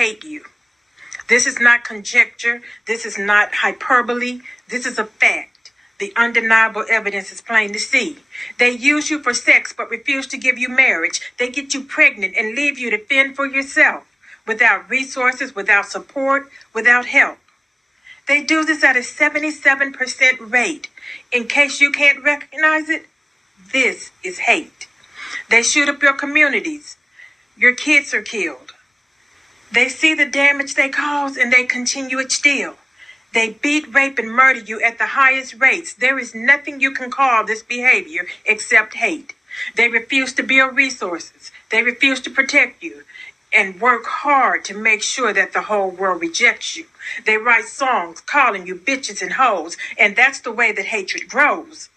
hate you. This is not conjecture. This is not hyperbole. This is a fact. The undeniable evidence is plain to see. They use you for sex but refuse to give you marriage. They get you pregnant and leave you to fend for yourself, without resources, without support, without help. They do this at a 77% rate. In case you can't recognize it, this is hate. They shoot up your communities. Your kids are killed. They see the damage they cause and they continue it still. They beat, rape, and murder you at the highest rates. There is nothing you can call this behavior except hate. They refuse to build resources. They refuse to protect you and work hard to make sure that the whole world rejects you. They write songs calling you bitches and hoes, and that's the way that hatred grows.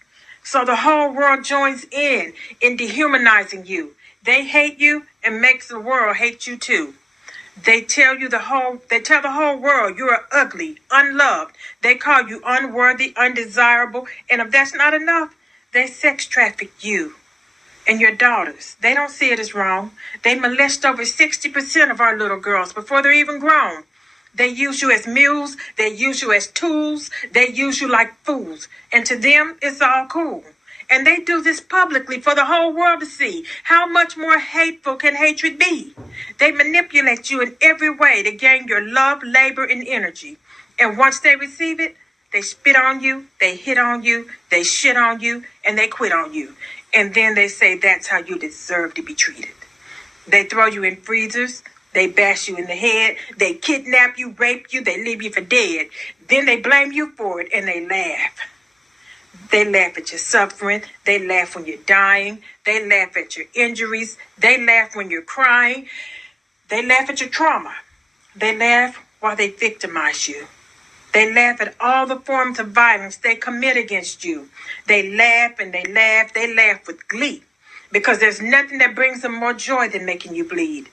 So the whole world joins in dehumanizing you. They hate you and makes the world hate you too. They tell the whole world you are ugly, unloved. They call you unworthy, undesirable, and if that's not enough, they sex traffic you and your daughters. They don't see it as wrong. They molest over 60% of our little girls before they're even grown. They use you as mules. They use you as tools. They use you like fools. And to them, it's all cool. And they do this publicly for the whole world to see. How much more hateful can hatred be? They manipulate you in every way to gain your love, labor, and energy. And once they receive it, they spit on you, they hit on you, they shit on you, and they quit on you. And then they say that's how you deserve to be treated. They throw you in freezers. They bash you in the head. They kidnap you, rape you. They leave you for dead. Then they blame you for it and they laugh. They laugh at your suffering. They laugh when you're dying. They laugh at your injuries. They laugh when you're crying. They laugh at your trauma. They laugh while they victimize you. They laugh at all the forms of violence they commit against you. They laugh and they laugh. They laugh with glee because there's nothing that brings them more joy than making you bleed.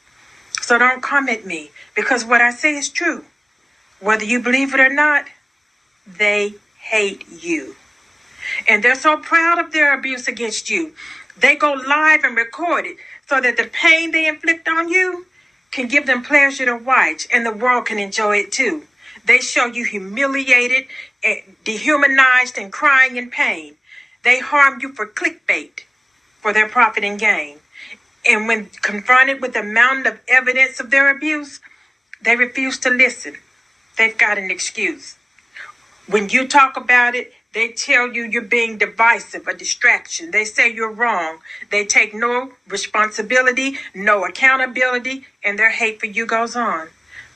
So don't come at me because what I say is true. Whether you believe it or not, they hate you. And they're so proud of their abuse against you. They go live and record it so that the pain they inflict on you can give them pleasure to watch and the world can enjoy it too. They show you humiliated, and dehumanized, and crying in pain. They harm you for clickbait, for their profit and gain. And when confronted with the mountain of evidence of their abuse, they refuse to listen. They've got an excuse. When you talk about it, they tell you you're being divisive, a distraction. They say you're wrong. They take no responsibility, no accountability, and their hate for you goes on.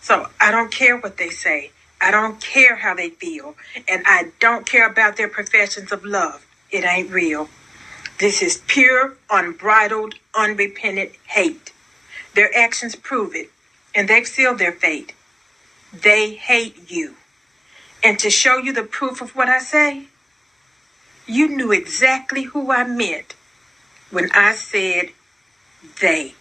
So I don't care what they say. I don't care how they feel. And I don't care about their professions of love. It ain't real. This is pure, unbridled, unrepentant hate. Their actions prove it, and they've sealed their fate. They hate you. And to show you the proof of what I say, you knew exactly who I meant when I said they.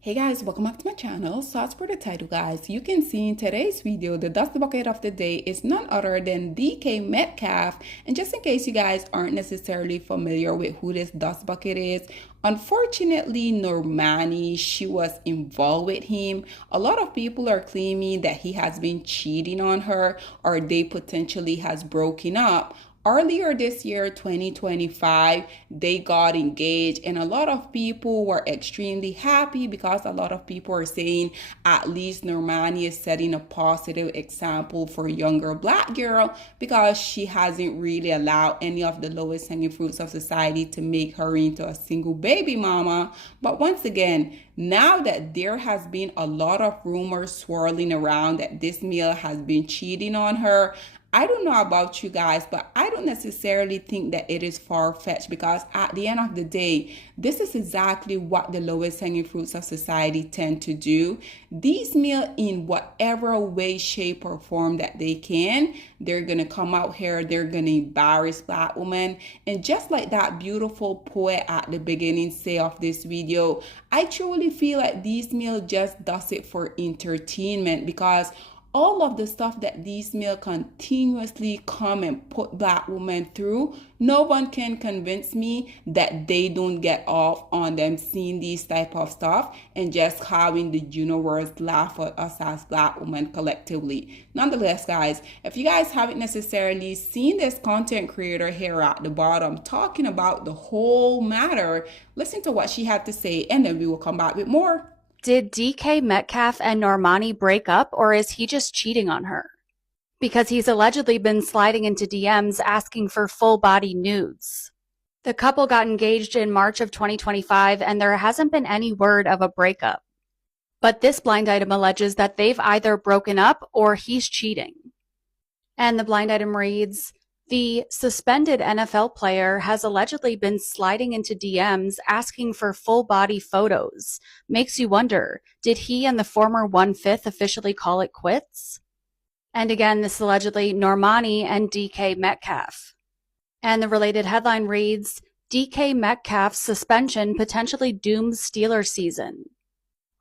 Hey guys, welcome back to my channel. So as per the title, guys, you can see in today's video, the dust bucket of the day is none other than DK Metcalf. And just in case you guys aren't necessarily familiar with who this dust bucket is, unfortunately, Normani, she was involved with him. A lot of people are claiming that he has been cheating on her or they potentially has broken up. Earlier this year, 2025, they got engaged and a lot of people were extremely happy because a lot of people are saying at least Normani is setting a positive example for a younger black girl because she hasn't really allowed any of the lowest hanging fruits of society to make her into a single baby mama. But once again, now that there has been a lot of rumors swirling around that this male has been cheating on her, I don't know about you guys, but I don't necessarily think that it is far-fetched because at the end of the day, this is exactly what the lowest hanging fruits of society tend to do. These men, in whatever way, shape, or form that they can, they're going to come out here, they're going to embarrass black women. And just like that beautiful poet at the beginning say of this video, I truly feel like these men just does it for entertainment because all of the stuff that these male continuously come and put black women through, no one can convince me that they don't get off on them seeing these type of stuff and just having the universe laugh at us as black women collectively. Nonetheless, guys, if you guys haven't necessarily seen this content creator here at the bottom talking about the whole matter, listen to what she had to say, and then we will come back with more. Did DK Metcalf and Normani break up, or is he just cheating on her? Because he's allegedly been sliding into DMs asking for full-body nudes. The couple got engaged in March of 2025, and there hasn't been any word of a breakup. But this blind item alleges that they've either broken up or he's cheating. And the blind item reads, the suspended NFL player has allegedly been sliding into DMs asking for full-body photos. Makes you wonder, did he and the former 1/5 officially call it quits? And again, this is allegedly Normani and DK Metcalf. And the related headline reads, DK Metcalf's suspension potentially dooms Steelers season.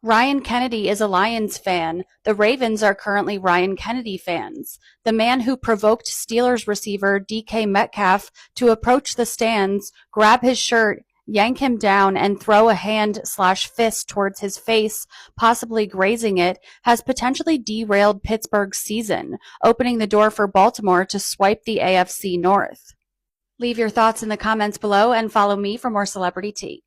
Ryan Kennedy is a Lions fan. The Ravens are currently Ryan Kennedy fans. The man who provoked Steelers receiver DK Metcalf to approach the stands, grab his shirt, yank him down, and throw a hand/fist towards his face, possibly grazing it, has potentially derailed Pittsburgh's season, opening the door for Baltimore to swipe the AFC North. Leave your thoughts in the comments below and follow me for more celebrity tea.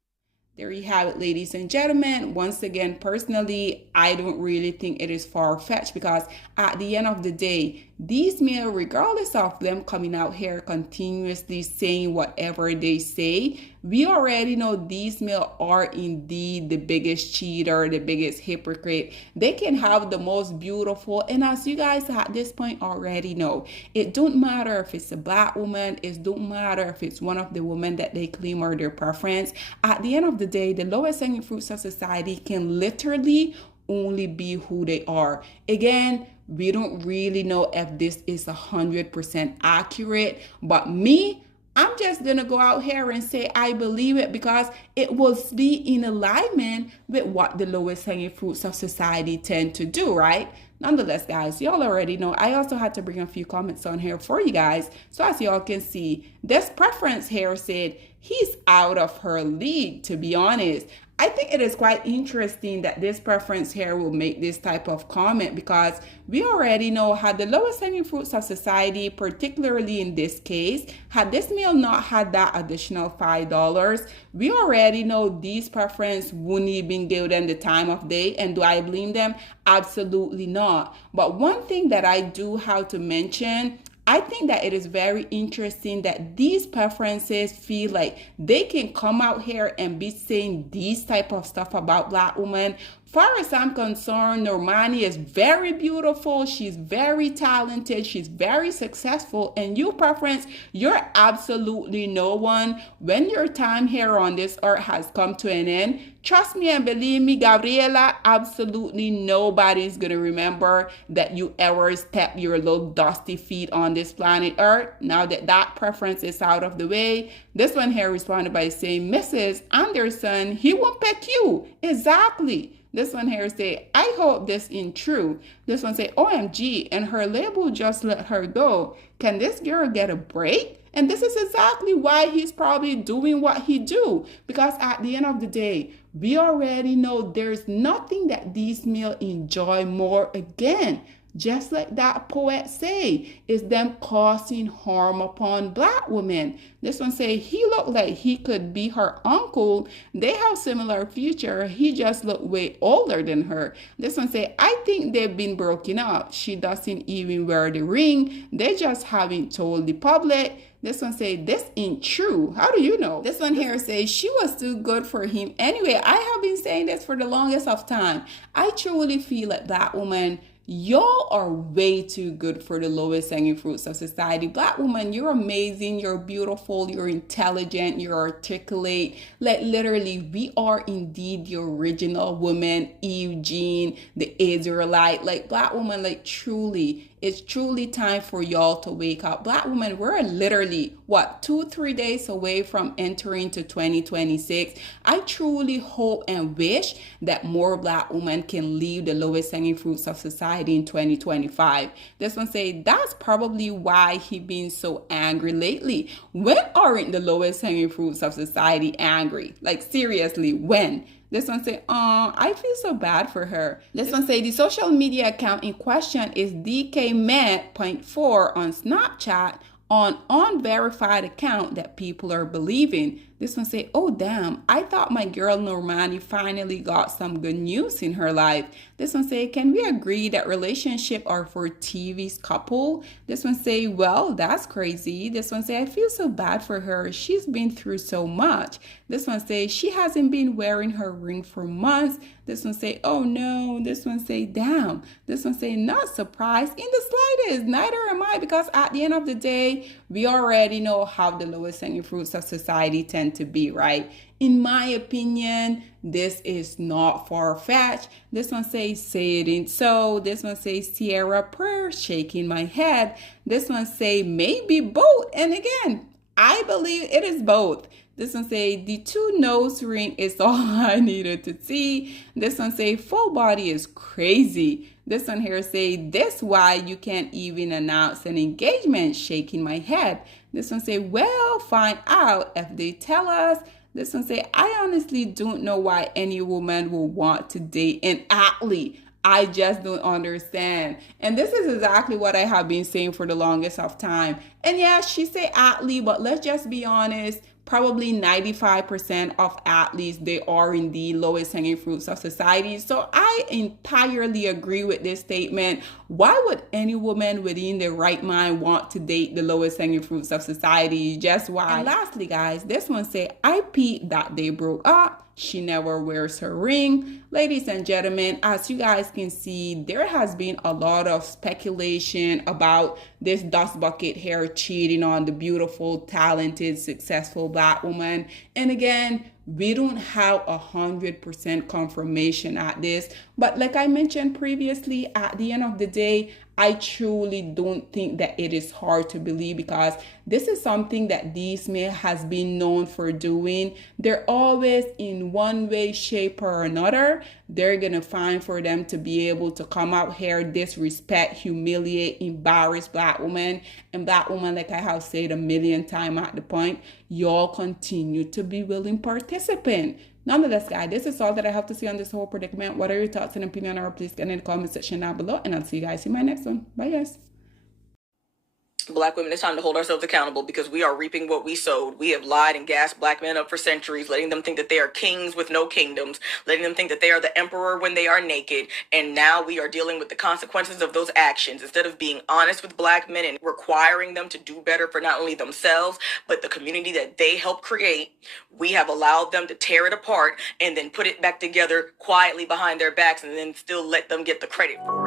There you have it, ladies and gentlemen. Once again, personally, I don't really think it is far-fetched, because at the end of the day, these men, regardless of them coming out here continuously saying whatever they say, we already know these men are indeed the biggest cheater, the biggest hypocrite. They can have the most beautiful, and as you guys at this point already know, it don't matter if it's a black woman, it don't matter if it's one of the women that they claim are their preference. At the end of the day, the lowest hanging fruits of society can literally only be who they are. Again, we don't really know if this is 100% accurate, but I'm just gonna go out here and say I believe it, because it will be in alignment with what the lowest hanging fruits of society tend to do, right? Nonetheless, guys, y'all already know I also had to bring a few comments on here for you guys. So as y'all can see, this preference here said he's out of her league, to be honest. I think it is quite interesting that this preference here will make this type of comment, because we already know, had the lowest hanging fruits of society, particularly in this case, had this meal not had that additional $5, we already know these preference wouldn't even give them the time of day. And do I blame them? Absolutely not. But one thing that I do have to mention, I think that it is very interesting that these preferences feel like they can come out here and be saying these type of stuff about black women. Far as I'm concerned, Normani is very beautiful. She's very talented. She's very successful. And you, preference, you're absolutely no one. When your time here on this earth has come to an end, trust me and believe me, Gabriela, absolutely nobody's going to remember that you ever stepped your little dusty feet on this planet Earth. Now that that preference is out of the way, this one here responded by saying, Mrs. Anderson, he won't pick you. Exactly. This one here say, I hope this ain't true. This one say, OMG, and her label just let her go. Can this girl get a break? And this is exactly why he's probably doing what he do. Because at the end of the day, we already know there's nothing that these male enjoy more, again, just like that poet say, is them causing harm upon black women. This one say, he looked like he could be her uncle. They have similar future. He just looked way older than her. This one say, I think they've been broken up. She doesn't even wear the ring. They just haven't told the public. This one say, this ain't true. How do you know? This one here says, she was too good for him. Anyway, I have been saying this for the longest of time. I truly feel like that woman, y'all are way too good for the lowest hanging fruits of society. Black woman, you're amazing, you're beautiful, you're intelligent, you're articulate. Like literally, we are indeed the original woman, Eve Jean, the Israelite. Like black woman, like truly, it's truly time for y'all to wake up. Black women, we're literally, 2-3 days away from entering to 2026. I truly hope and wish that more Black women can leave the lowest hanging fruits of society in 2025. This one say, that's probably why he been so angry lately. When aren't the lowest hanging fruits of society angry? Like, seriously, when? This one say, I feel so bad for her. This one say, the social media account in question is DKMed.4 on Snapchat, on unverified account that people are believing. This one say, oh damn, I thought my girl Normani finally got some good news in her life. This one say, can we agree that relationships are for TV's couple? This one say, well, that's crazy. This one say, I feel so bad for her. She's been through so much. This one say, she hasn't been wearing her ring for months. This one say, oh no. This one say, damn. This one say, not surprised in the slightest. Neither am I, because at the end of the day, we already know how the lowest hanging fruits of society tend to be, right? In my opinion, this is not far-fetched. This one says, say it ain't so. This one says, Sierra prayer, shaking my head. This one say, maybe both. And again, I believe it is both. This one say, the 2 nose ring is all I needed to see. This one say, full body is crazy. This one here say, this why you can't even announce an engagement, shaking my head. This one say, well, find out if they tell us. This one say, I honestly don't know why any woman will want to date an athlete. I just don't understand. And this is exactly what I have been saying for the longest of time. And yeah, she say athlete, but let's just be honest. Probably 95% of athletes, they are in the lowest hanging fruits of society. So I entirely agree with this statement. Why would any woman within their right mind want to date the lowest hanging fruits of society? Just why? And lastly, guys, this one say, I peeped that they broke up. She never wears her ring. Ladies and gentlemen, as you guys can see, there has been a lot of speculation about this dust bucket hair cheating on the beautiful, talented, successful Black woman. And again, we don't have 100% confirmation at this. But like I mentioned previously, at the end of the day, I truly don't think that it is hard to believe, because this is something that these men has been known for doing. They're always, in one way, shape or another, they're gonna find for them to be able to come out here, disrespect, humiliate, embarrass Black women. And Black women, like I have said a million times at the point, y'all continue to be willing participant. Nonetheless, guys, this is all that I have to say on this whole predicament. What are your thoughts and opinion, or please get in the comment section down below, and I'll see you guys in my next one. Bye, guys. Black women, it's time to hold ourselves accountable, because we are reaping what we sowed. We have lied and gassed Black men up for centuries, letting them think that they are kings with no kingdoms, letting them think that they are the emperor when they are naked. And now we are dealing with the consequences of those actions. Instead of being honest with Black men and requiring them to do better for not only themselves, but the community that they helped create, we have allowed them to tear it apart and then put it back together quietly behind their backs, and then still let them get the credit for it.